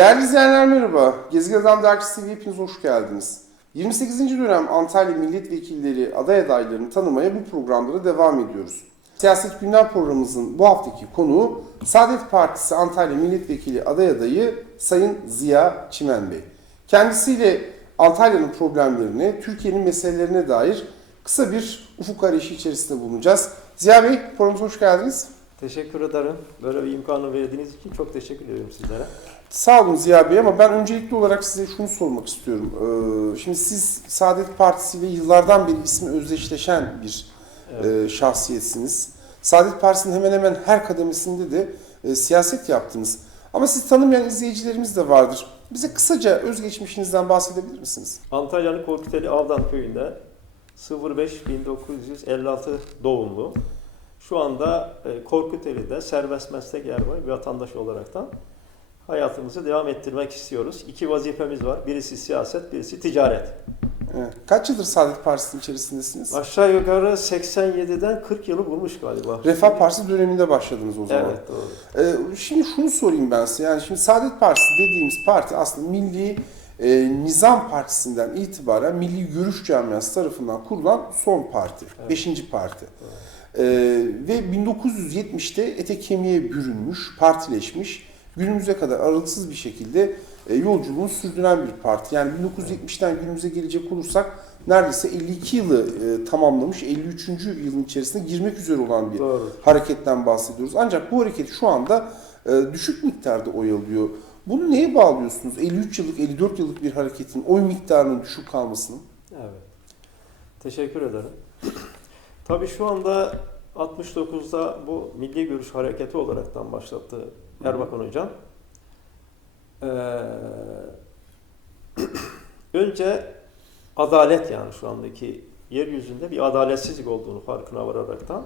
Değerli izleyenler merhaba. Gezgin Adam Dergisi TV hepiniz hoş geldiniz. 28. dönem Antalya Milletvekilleri aday adaylarını tanımaya bu programlara devam ediyoruz. Siyaset Gündem programımızın bu haftaki konuğu Saadet Partisi Antalya Milletvekili aday adayı Sayın Ziya Çimen Bey. Kendisiyle Antalya'nın problemlerine, Türkiye'nin meselelerine dair kısa bir ufuk arayışı içerisinde bulunacağız. Ziya Bey, programımıza hoş geldiniz. Teşekkür ederim. Böyle bir imkanı verdiğiniz için çok teşekkür ediyorum sizlere. Sağ olun Ziya Bey ama ben öncelikli olarak size şunu sormak istiyorum. Ee, şimdi siz Saadet Partisi ile yıllardan beri ismi özdeşleşen bir Evet. e, şahsiyetsiniz. Saadet Partisi'nin hemen hemen her kademesinde de e, siyaset yaptınız. Ama siz tanımayan izleyicilerimiz de vardır. Bize kısaca özgeçmişinizden bahsedebilir misiniz? Antalya'nın Korkuteli Avdan köyünde 05-1956 doğumlu. Şu anda e, Korkuteli'de serbest meslek erbabı bir vatandaş olaraktan hayatımızı devam ettirmek istiyoruz. İki vazifemiz var. Birisi siyaset, birisi ticaret. Evet. Kaç yıldır Saadet Partisi'nin içerisindesiniz? Aşağı yukarı 87'den 40 yılı bulmuş galiba. Refah Partisi döneminde başladınız o zaman. Evet doğru. Ee, şimdi şunu sorayım ben size. Yani şimdi Saadet Partisi dediğimiz parti aslında Milli e, Nizam Partisi'nden itibaren Milli Görüş Camiası tarafından kurulan son parti. Evet. Beşinci parti. Ee, ve 1970'te ete kemiğe bürünmüş, partileşmiş, günümüze kadar aralıksız bir şekilde e, yolculuğunu sürdüren bir parti. Yani 1970'ten günümüze gelecek olursak neredeyse 52 yılı e, tamamlamış, 53. yılın içerisine girmek üzere olan bir Doğru. hareketten bahsediyoruz. Ancak bu hareket şu anda e, düşük miktarda oy alıyor. Bunu neye bağlıyorsunuz? 53 yıllık, 54 yıllık bir hareketin oy miktarının düşük kalmasını? Evet. Teşekkür ederim. Tabii şu anda 69'da bu Milli Görüş Hareketi olaraktan başlattı Erbakan Hocam. Ee, önce adalet yani şu andaki yeryüzünde bir adaletsizlik olduğunu farkına vararaktan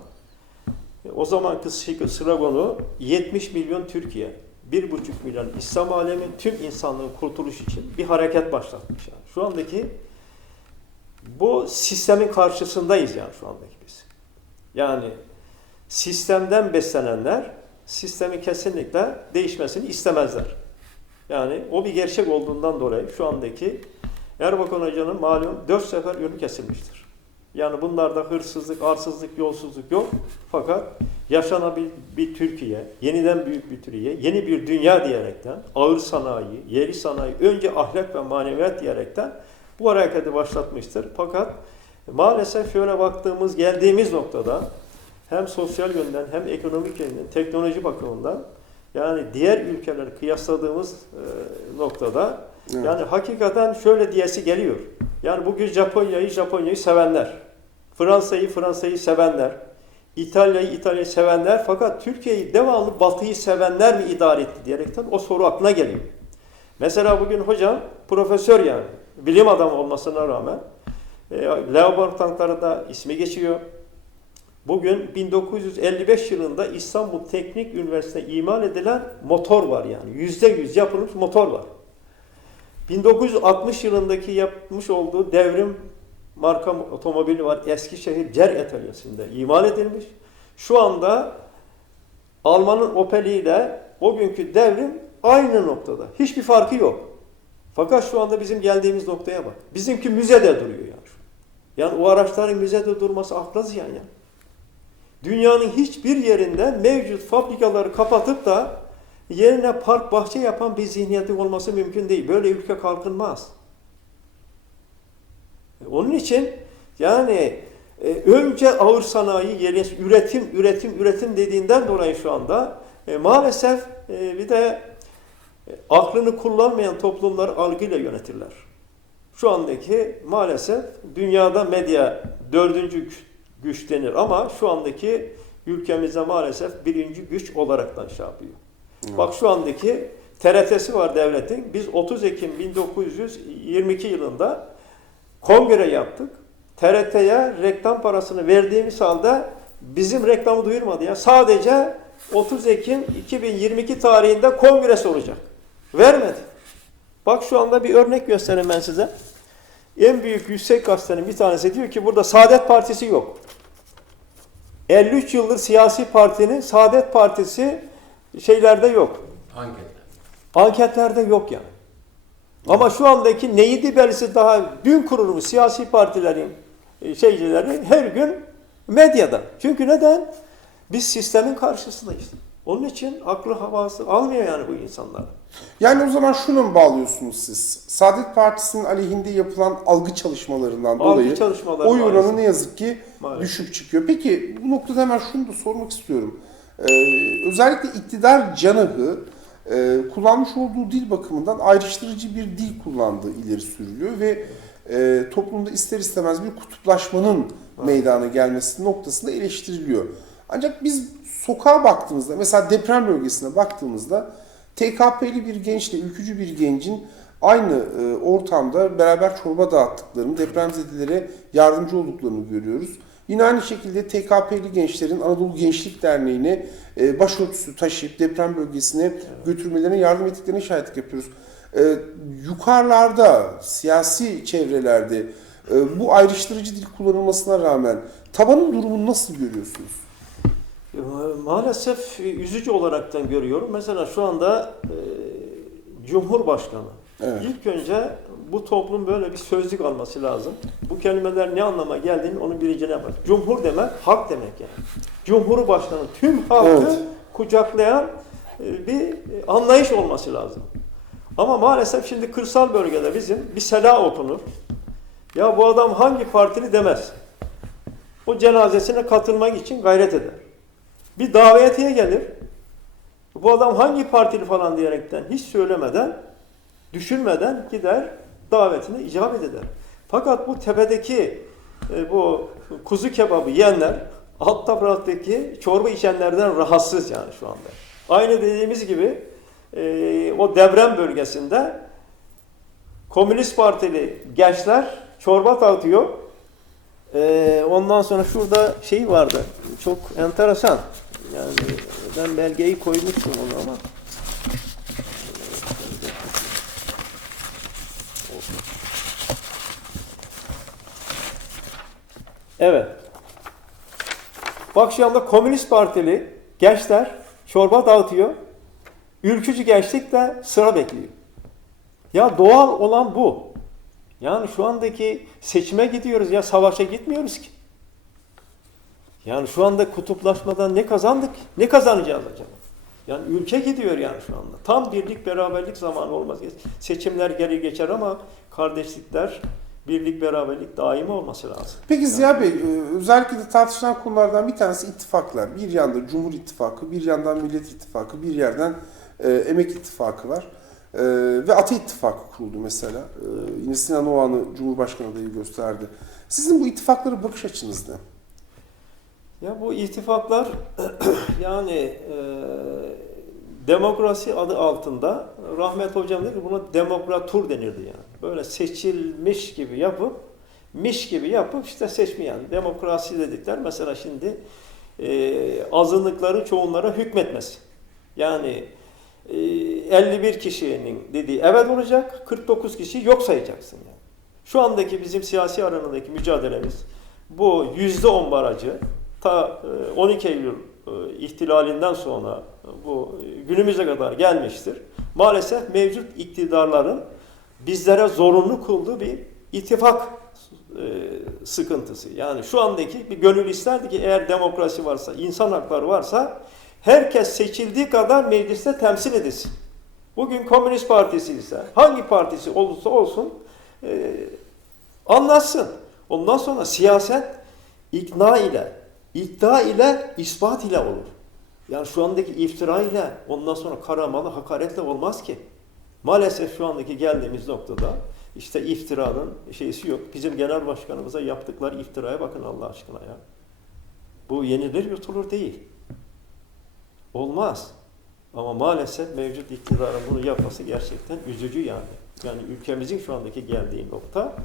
e, o zamanki sloganı 70 milyon Türkiye, 1,5 milyon İslam alemi tüm insanlığın kurtuluşu için bir hareket başlatmış. Yani. Şu andaki bu sistemin karşısındayız yani şu andaki biz. Yani sistemden beslenenler sistemin kesinlikle değişmesini istemezler. Yani o bir gerçek olduğundan dolayı şu andaki Erbakan Hoca'nın malum dört sefer yönü kesilmiştir. Yani bunlarda hırsızlık, arsızlık, yolsuzluk yok. Fakat yaşanabilir bir Türkiye, yeniden büyük bir Türkiye, yeni bir dünya diyerekten, ağır sanayi, yeri sanayi, önce ahlak ve maneviyat diyerekten bu hareketi başlatmıştır. Fakat maalesef şöyle baktığımız, geldiğimiz noktada hem sosyal yönden hem ekonomik yönden, teknoloji bakımından yani diğer ülkeleri kıyasladığımız e, noktada Evet. yani hakikaten şöyle diyesi geliyor. Yani bugün Japonya'yı Japonya'yı sevenler, Fransa'yı Fransa'yı sevenler, İtalya'yı İtalya'yı sevenler fakat Türkiye'yi devamlı Batı'yı sevenler mi idare etti diyerekten o soru aklına geliyor. Mesela bugün hocam profesör yani bilim adamı olmasına rağmen e, Leopard tanklarında ismi geçiyor. Bugün 1955 yılında İstanbul Teknik Üniversitesi'nde imal edilen motor var yani. Yüzde yüz yapılmış motor var. 1960 yılındaki yapmış olduğu devrim marka otomobili var. Eskişehir Cer Atölyesi'nde imal edilmiş. Şu anda Alman'ın Opel'i ile o günkü devrim aynı noktada. Hiçbir farkı yok. Fakat şu anda bizim geldiğimiz noktaya bak. Bizimki müzede duruyor yani. Yani o araçların müzede durması akla ziyan ya. Dünyanın hiçbir yerinde mevcut fabrikaları kapatıp da yerine park bahçe yapan bir zihniyetin olması mümkün değil. Böyle ülke kalkınmaz. Onun için yani e, önce ağır sanayi, üretim, üretim, üretim dediğinden dolayı şu anda e, maalesef e, bir de e, aklını kullanmayan toplumlar algıyla yönetirler. Şu andaki maalesef dünyada medya dördüncü güç- denir ama şu andaki ülkemizde maalesef birinci güç olaraktan şey yapıyor. Bak şu andaki TRT'si var devletin. Biz 30 Ekim 1922 yılında kongre yaptık. TRT'ye reklam parasını verdiğimiz halde bizim reklamı duyurmadı ya. Sadece 30 Ekim 2022 tarihinde kongresi olacak. Vermedi. Bak şu anda bir örnek göstereyim ben size. En büyük yüksek gazetenin bir tanesi diyor ki burada Saadet Partisi yok. 53 yıldır siyasi partinin Saadet Partisi şeylerde yok. Anketler. Anketlerde yok yani. Ama şu andaki neydi belirsiz daha dün kurulmuş siyasi partilerin e, şeycileri her gün medyada. Çünkü neden? Biz sistemin karşısındayız. Onun için aklı havası almıyor yani bu insanlar. Yani o zaman şunu mu bağlıyorsunuz siz? Saadet Partisi'nin aleyhinde yapılan algı çalışmalarından Algı dolayı çalışmaları oy maalesef. oranı ne yazık ki Maalesef. düşük çıkıyor. Peki bu noktada hemen şunu da sormak istiyorum. Ee, özellikle iktidar canahı e, kullanmış olduğu dil bakımından ayrıştırıcı bir dil kullandığı ileri sürülüyor ve e, toplumda ister istemez bir kutuplaşmanın meydana gelmesi noktasında eleştiriliyor. Ancak biz sokağa baktığımızda mesela deprem bölgesine baktığımızda TKP'li bir gençle ülkücü bir gencin aynı e, ortamda beraber çorba dağıttıklarını, depremzedelere yardımcı olduklarını görüyoruz. Yine aynı şekilde TKP'li gençlerin Anadolu Gençlik Derneği'ne e, başörtüsü taşıyıp deprem bölgesine götürmelerine yardım ettiklerine şahitlik yapıyoruz. E, yukarılarda, siyasi çevrelerde e, bu ayrıştırıcı dil kullanılmasına rağmen tabanın durumunu nasıl görüyorsunuz? E, Maalesef e, üzücü olaraktan görüyorum. Mesela şu anda e, Cumhurbaşkanı Evet. ilk önce bu toplum böyle bir sözlük alması lazım. Bu kelimeler ne anlama geldiğini onun bilincine bak. Cumhur demek hak demek yani. Cumhurbaşkanı tüm halkı Evet. kucaklayan e, bir anlayış olması lazım. Ama maalesef şimdi kırsal bölgede bizim bir sela okunur. Ya bu adam hangi partili demez. O cenazesine katılmak için gayret eder. Bir davetiye gelir. Bu adam hangi partili falan diyerekten hiç söylemeden, düşünmeden gider davetine icabet eder. Fakat bu tepedeki e, bu kuzu kebabı yiyenler alt tabakattaki çorba içenlerden rahatsız yani şu anda. Aynı dediğimiz gibi e, o deprem bölgesinde Komünist Partili gençler çorba dağıtıyor. E, ondan sonra şurada şey vardı. Çok enteresan. Yani ben belgeyi koymuştum onu ama. Evet. Bak şu anda Komünist Partili gençler çorba dağıtıyor. Ülkücü gençlik de sıra bekliyor. Ya doğal olan bu. Yani şu andaki seçime gidiyoruz ya savaşa gitmiyoruz ki. Yani şu anda kutuplaşmadan ne kazandık? Ne kazanacağız acaba? Yani ülke gidiyor yani şu anda. Tam birlik beraberlik zamanı olmaz. Seçimler gelir geçer ama kardeşlikler, birlik beraberlik daimi olması lazım. Peki Ziya Bey, e, özellikle de tartışılan konulardan bir tanesi ittifaklar. Bir yanda Cumhur İttifakı, bir yandan Millet İttifakı, bir yerden e, Emek İttifakı var. E, ve Ata İttifakı kuruldu mesela. E, yine Sinan Oğan'ı Cumhurbaşkanı adayı gösterdi. Sizin bu ittifaklara bakış açınız ne? Ya bu ittifaklar yani e, demokrasi adı altında Rahmet Hocam dedi ki buna demokratur denirdi yani. Böyle seçilmiş gibi yapıp miş gibi yapıp işte seçme yani. Demokrasi dedikler mesela şimdi e, azınlıkların çoğunlara hükmetmesi. Yani e, 51 kişinin dediği evet olacak, 49 kişi yok sayacaksın yani. Şu andaki bizim siyasi aranındaki mücadelemiz bu yüzde on barajı ta e, 12 Eylül e, ihtilalinden sonra bu e, günümüze kadar gelmiştir. Maalesef mevcut iktidarların bizlere zorunlu kıldığı bir ittifak e, sıkıntısı. Yani şu andaki bir gönül isterdi ki eğer demokrasi varsa, insan hakları varsa herkes seçildiği kadar mecliste temsil edilsin. Bugün Komünist Partisi ise hangi partisi olursa olsun e, anlatsın. Ondan sonra siyaset ikna ile, iddia ile, ispat ile olur. Yani şu andaki iftira ile, ondan sonra karamalı hakaretle olmaz ki. Maalesef şu andaki geldiğimiz noktada işte iftiranın şeysi yok. Bizim genel başkanımıza yaptıkları iftiraya bakın Allah aşkına ya. Bu yenilir yutulur değil. Olmaz. Ama maalesef mevcut iktidarın bunu yapması gerçekten üzücü yani. Yani ülkemizin şu andaki geldiği nokta.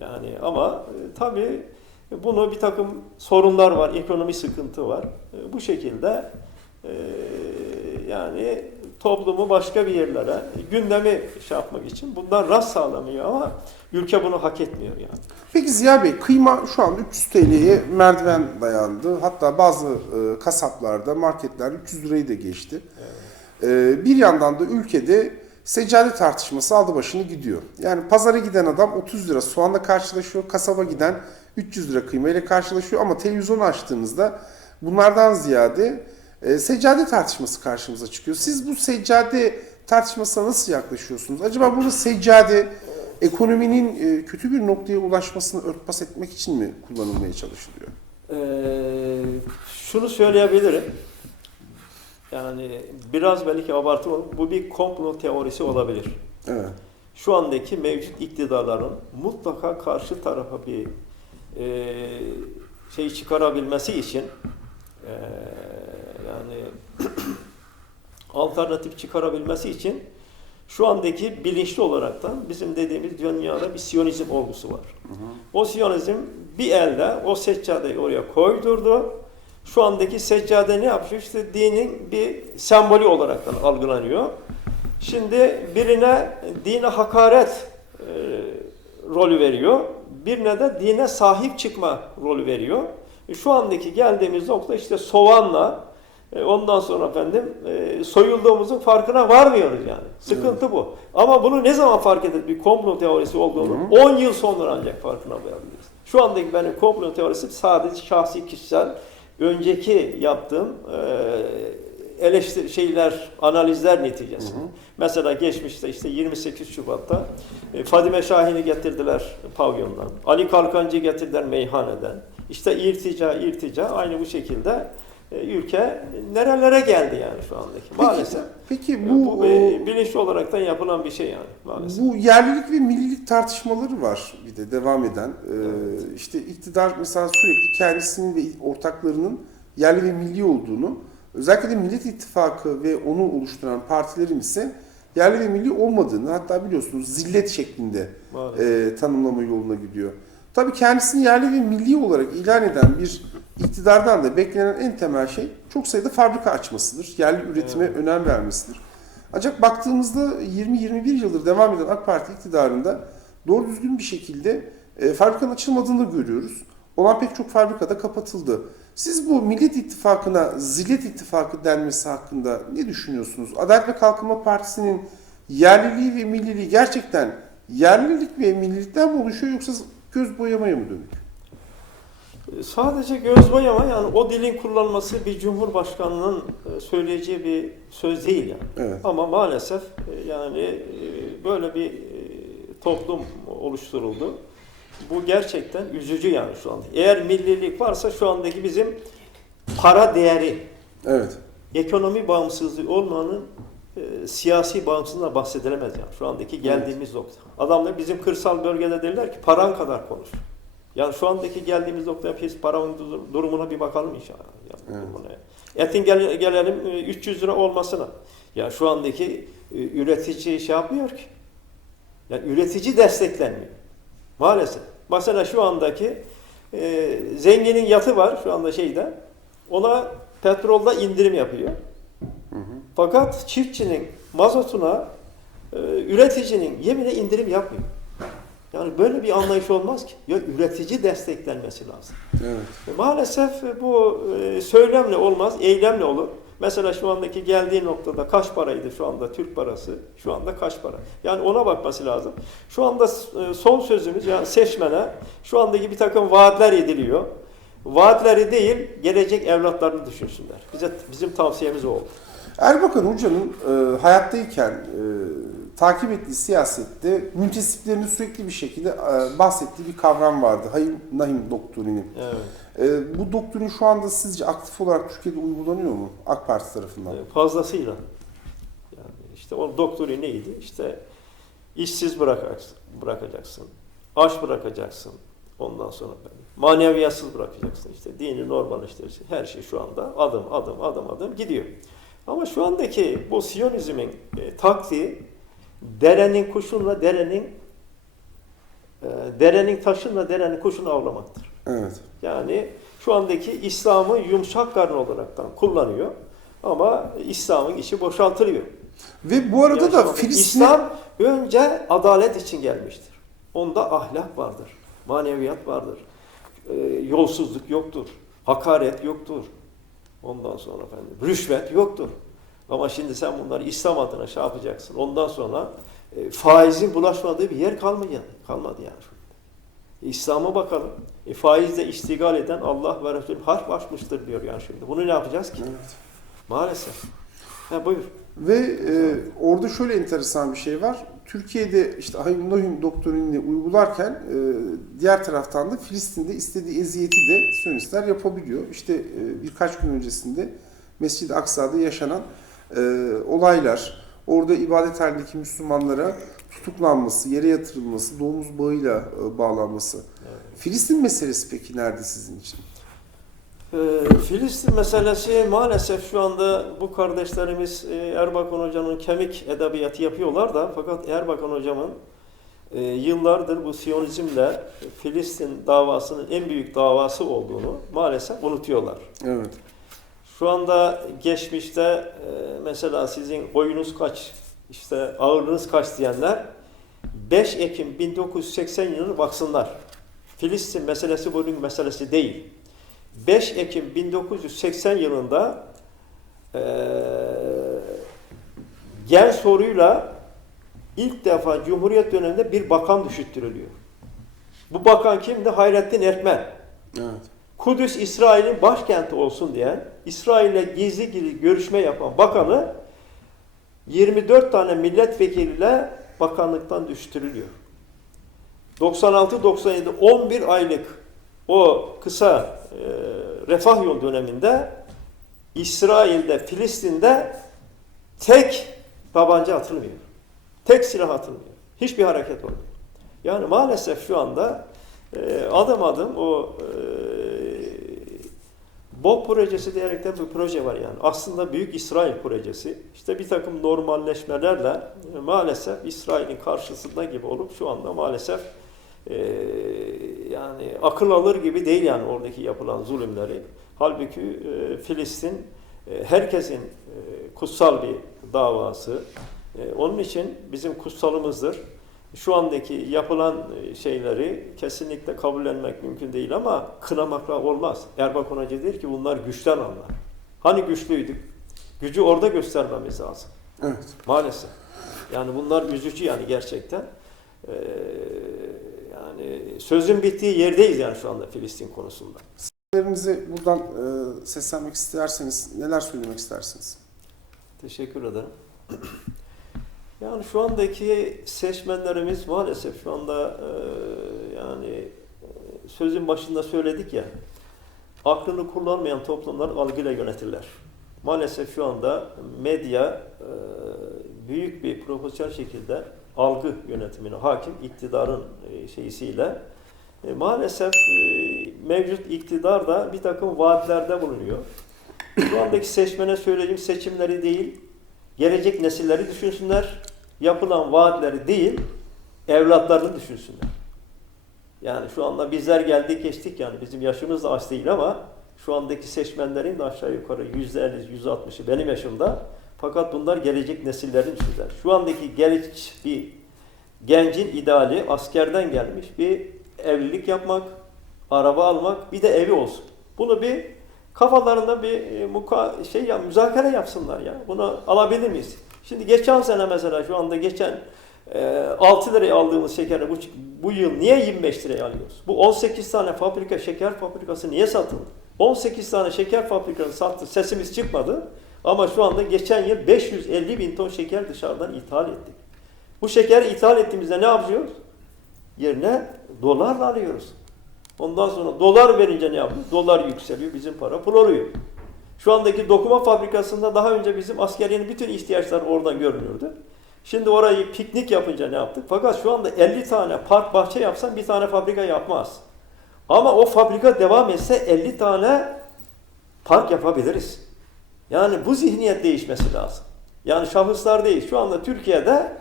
Yani ama e, tabii bunu bir takım sorunlar var, ekonomi sıkıntı var. E, bu şekilde e, yani toplumu başka bir yerlere, gündemi şey yapmak için bunlar rast sağlamıyor ama ülke bunu hak etmiyor yani. Peki Ziya Bey, kıyma şu anda 300 TL'ye merdiven dayandı. Hatta bazı e, kasaplarda, marketlerde 300 lirayı da geçti. E, bir yandan da ülkede Seccade tartışması aldı başını gidiyor. Yani pazara giden adam 30 lira soğanla karşılaşıyor. Kasaba giden 300 lira kıymayla karşılaşıyor. Ama televizyonu açtığımızda bunlardan ziyade e, seccade tartışması karşımıza çıkıyor. Siz bu seccade tartışmasına nasıl yaklaşıyorsunuz? Acaba burada seccade ekonominin e, kötü bir noktaya ulaşmasını örtbas etmek için mi kullanılmaya çalışılıyor? Ee, şunu söyleyebilirim. Yani biraz belki abartı olur. Bu bir komplo teorisi olabilir. Evet. Şu andaki mevcut iktidarların mutlaka karşı tarafa bir e, şey çıkarabilmesi için e, yani alternatif çıkarabilmesi için şu andaki bilinçli olaraktan bizim dediğimiz dünyada bir siyonizm olgusu var. O siyonizm bir elde o seccadeyi oraya koydurdu. Şu andaki seccade ne yapıyor? İşte dinin bir sembolü olaraktan algılanıyor. Şimdi birine dine hakaret e, rolü veriyor. Birine de dine sahip çıkma rolü veriyor. E, Şu andaki geldiğimiz nokta işte soğanla e, ondan sonra efendim e, soyulduğumuzun farkına varmıyoruz yani. Sıkıntı bu. Ama bunu ne zaman fark edip bir komplo teorisi olduğunu 10 yıl sonra ancak farkına varabiliriz. Şu andaki benim komplo teorisi sadece şahsi kişisel önceki yaptığım e, eleştiri şeyler, analizler neticesinde. Mesela geçmişte işte 28 Şubat'ta e, Fadime Şahin'i getirdiler pavyondan. Ali Kalkancı getirdiler meyhaneden. İşte irtica, irtica aynı bu şekilde e, ülke nerelere geldi yani şu andaki maalesef. Peki Bu, bu, bu e, bilinçli olaraktan yapılan bir şey yani maalesef. Bu yerlilik ve millilik tartışmaları var bir de devam eden. Ee, işte iktidar mesela sürekli kendisinin ve ortaklarının yerli ve milli olduğunu, özellikle de Millet İttifakı ve onu oluşturan partilerin ise yerli ve milli olmadığını, hatta biliyorsunuz zillet şeklinde maalesef. e, tanımlama yoluna gidiyor. Tabii kendisini yerli ve milli olarak ilan eden bir iktidardan da beklenen en temel şey çok sayıda fabrika açmasıdır. Yerli üretime Evet. önem vermesidir. Ancak baktığımızda 20-21 yıldır devam eden AK Parti iktidarında doğru düzgün bir şekilde e, fabrikanın açılmadığını görüyoruz. Olan pek çok fabrikada kapatıldı. Siz bu Millet İttifakı'na Zillet İttifakı denmesi hakkında ne düşünüyorsunuz? Adalet ve Kalkınma Partisi'nin yerliliği ve milliliği gerçekten yerlilik ve millilikten mi oluşuyor yoksa göz boyamaya mı dönük? Sadece göz boyama yani o dilin kullanılması bir cumhurbaşkanının e, söyleyeceği bir söz değil yani. Evet. Ama maalesef e, yani e, böyle bir toplum oluşturuldu. Bu gerçekten üzücü yani şu anda. Eğer millilik varsa şu andaki bizim para değeri, Evet. ekonomi bağımsızlığı olmanın e, siyasi bağımsızlığına bahsedilemez yani şu andaki geldiğimiz nokta. Adamlar bizim kırsal bölgede derler ki paran kadar konuş. Yani şu andaki geldiğimiz noktaya biz paranın dur- durumuna bir bakalım inşallah. Yani Evet. Etin gel, gelelim e, 300 lira olmasına. Ya şu andaki e, üretici şey yapmıyor ki. Yani üretici desteklenmiyor. Maalesef. Mesela şu andaki e, zenginin yatı var şu anda şeyde. Ona petrolda indirim yapıyor. Fakat çiftçinin mazotuna e, üreticinin yemine indirim yapmıyor. Yani böyle bir anlayış olmaz ki. Ya üretici desteklenmesi lazım. Evet. E, Maalesef bu e, söylemle olmaz, eylemle olur. Mesela şu andaki geldiği noktada kaç paraydı şu anda Türk parası? Şu anda kaç para? Yani ona bakması lazım. Şu anda e, son sözümüz yani seçmene şu andaki bir takım vaatler ediliyor. Vaatleri değil, gelecek evlatlarını düşünsünler. Bize bizim tavsiyemiz o oldu. Erbakan Hoca'nın e, hayattayken e, takip ettiği siyasette müntesiplerinin sürekli bir şekilde e, bahsettiği bir kavram vardı. Hayır Nahim doktrini. Evet. E, bu doktrin şu anda sizce aktif olarak Türkiye'de uygulanıyor mu AK Parti tarafından? E, Fazlasıyla. Yani işte o doktrini neydi? İşte işsiz bırakacaksın, bırakacaksın, aç bırakacaksın. Ondan sonra maneviyatsız bırakacaksın. İşte dini normalleştirirsin. Her şey şu anda adım adım adım adım gidiyor. Ama şu andaki bu Siyonizmin e, taktiği derenin kuşunla derenin e, derenin taşınla derenin kuşunu avlamaktır. Evet. Yani şu andaki İslam'ı yumuşak karnı olaraktan kullanıyor ama İslam'ın içi boşaltılıyor. Ve bu arada Yani da Filistin'e... İslam önce adalet için gelmiştir. Onda ahlak vardır, maneviyat vardır, e, yolsuzluk yoktur, hakaret yoktur. Ondan sonra efendim rüşvet yoktur. Ama şimdi sen bunları İslam adına şey yapacaksın. Ondan sonra e, faizin bulaşmadığı bir yer kalmadı, kalmadı yani. İslam'a bakalım. E, faizle iştigal eden Allah ve Resulü harp açmıştır diyor yani şimdi. Bunu ne yapacağız ki? Evet. Maalesef. Ha buyur. Ve e, orada şöyle enteresan bir şey var. Türkiye'de işte Hayim doktrinini uygularken e, diğer taraftan da Filistin'de istediği eziyeti de Siyonistler yapabiliyor. İşte e, birkaç gün öncesinde Mescid-i Aksa'da yaşanan e, olaylar, orada ibadet halindeki Müslümanlara tutuklanması, yere yatırılması, domuz bağıyla e, bağlanması. Filistin meselesi peki nerede sizin için? Ee, Filistin meselesi maalesef şu anda bu kardeşlerimiz e, Erbakan Hoca'nın kemik edebiyatı yapıyorlar da fakat Erbakan Hocamın e, yıllardır bu Siyonizmle Filistin davasının en büyük davası olduğunu maalesef unutuyorlar. Evet. Şu anda geçmişte e, mesela sizin oyunuz kaç, işte ağırlığınız kaç diyenler 5 Ekim 1980 yılını baksınlar. Filistin meselesi bugün meselesi değil. 5 Ekim 1980 yılında e, gen soruyla ilk defa Cumhuriyet döneminde bir bakan düşüttürülüyor. Bu bakan kimdi? Hayrettin Erkmen. Evet. Kudüs İsrail'in başkenti olsun diyen, İsrail'le gizli gizli görüşme yapan bakanı 24 tane milletvekiliyle bakanlıktan düşürülüyor. 96-97 11 aylık o kısa e, refah yol döneminde İsrail'de, Filistin'de tek tabanca atılmıyor. Tek silah atılmıyor. Hiçbir hareket olmuyor. Yani maalesef şu anda e, adım adım o e, BOP projesi diyerekten bir proje var yani. Aslında Büyük İsrail projesi. İşte bir takım normalleşmelerle e, maalesef İsrail'in karşısında gibi olup şu anda maalesef e, yani akıl alır gibi değil yani oradaki yapılan zulümleri. Halbuki e, Filistin e, herkesin e, kutsal bir davası. E, onun için bizim kutsalımızdır. Şu andaki yapılan e, şeyleri kesinlikle kabullenmek mümkün değil ama kınamakla olmaz. Erbakan Hoca der ki bunlar güçten anlar. Hani güçlüydük? Gücü orada göstermemiz lazım. Evet. Maalesef. Yani bunlar üzücü yani gerçekten. Ee, yani sözün bittiği yerdeyiz yani şu anda Filistin konusunda. Sizlerimize buradan e, seslenmek isterseniz neler söylemek istersiniz? Teşekkür ederim. Yani şu andaki seçmenlerimiz maalesef şu anda e, yani e, sözün başında söyledik ya aklını kullanmayan toplumlar algıyla yönetirler. Maalesef şu anda medya e, büyük bir profesyonel şekilde algı yönetimine hakim iktidarın e, şeysiyle e, maalesef e, mevcut iktidar da bir takım vaatlerde bulunuyor. Şu andaki seçmene söyleyeyim seçimleri değil, gelecek nesilleri düşünsünler. Yapılan vaatleri değil, evlatlarını düşünsünler. Yani şu anda bizler geldik geçtik yani bizim yaşımız da az değil ama şu andaki seçmenlerin de aşağı yukarı yüzde elli, yüzde altmışı benim yaşımda. Fakat bunlar gelecek nesillerin düşünsünler. Şu andaki genç bir gencin ideali askerden gelmiş bir evlilik yapmak, araba almak, bir de evi olsun. Bunu bir kafalarında bir e, muka, şey ya, müzakere yapsınlar ya. Bunu alabilir miyiz? Şimdi geçen sene mesela şu anda geçen e, 6 liraya aldığımız şekeri bu, bu yıl niye 25 liraya alıyoruz? Bu 18 tane fabrika şeker fabrikası niye satıldı? 18 tane şeker fabrikası sattı. Sesimiz çıkmadı. Ama şu anda geçen yıl 550 bin ton şeker dışarıdan ithal ettik. Bu şekeri ithal ettiğimizde ne yapıyoruz? Yerine dolarla alıyoruz. Ondan sonra dolar verince ne yapıyor? Dolar yükseliyor, bizim para pul. Şu andaki dokuma fabrikasında daha önce bizim askeriyenin bütün ihtiyaçları oradan görünürdü. Şimdi orayı piknik yapınca ne yaptık? Fakat şu anda 50 tane park bahçe yapsan bir tane fabrika yapmaz. Ama o fabrika devam etse 50 tane park yapabiliriz. Yani bu zihniyet değişmesi lazım. Yani şahıslar değil. Şu anda Türkiye'de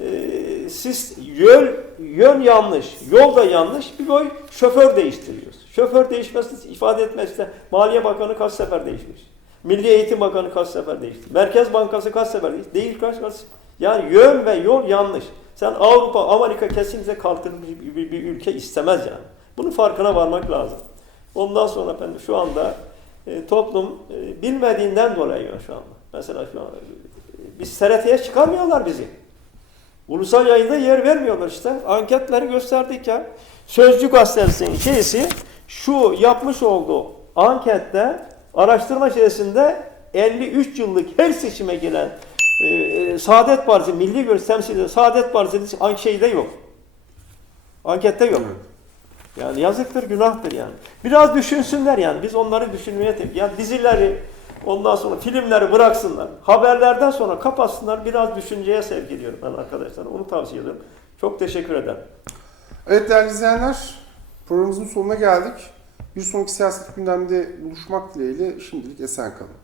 e, siz yön, yön yanlış, yol da yanlış, bir boy şoför değiştiriyoruz. Şoför değişmesi ifade etmezse Maliye Bakanı kaç sefer değişmiş? Milli Eğitim Bakanı kaç sefer değişti? Merkez Bankası kaç sefer değişti? Değil kaç kaç. Yani yön ve yol yanlış. Sen Avrupa, Amerika kesinlikle kalkınmış bir, bir, bir ülke istemez yani. Bunun farkına varmak lazım. Ondan sonra efendim şu anda e, toplum e, bilmediğinden dolayı şu anda. Mesela şu an e, biz TRT'ye çıkarmıyorlar bizi. Ulusal yayında yer vermiyorlar işte. Anketleri gösterdik ya. Sözcü gazetesinin şeysi şu yapmış olduğu ankette araştırma içerisinde 53 yıllık her seçime gelen e, e, Saadet Partisi, Milli Görüş temsilcisi Saadet Partisi şeyde yok. Ankette yok. Yani yazıktır, günahtır yani. Biraz düşünsünler yani. Biz onları düşünmeye tepki. Yani dizileri, ondan sonra filmleri bıraksınlar. Haberlerden sonra kapatsınlar. Biraz düşünceye sevk ediyorum ben arkadaşlar. Onu tavsiye ediyorum. Çok teşekkür ederim. Evet değerli izleyenler, programımızın sonuna geldik. Bir sonraki siyaset gündemde buluşmak dileğiyle şimdilik esen kalın.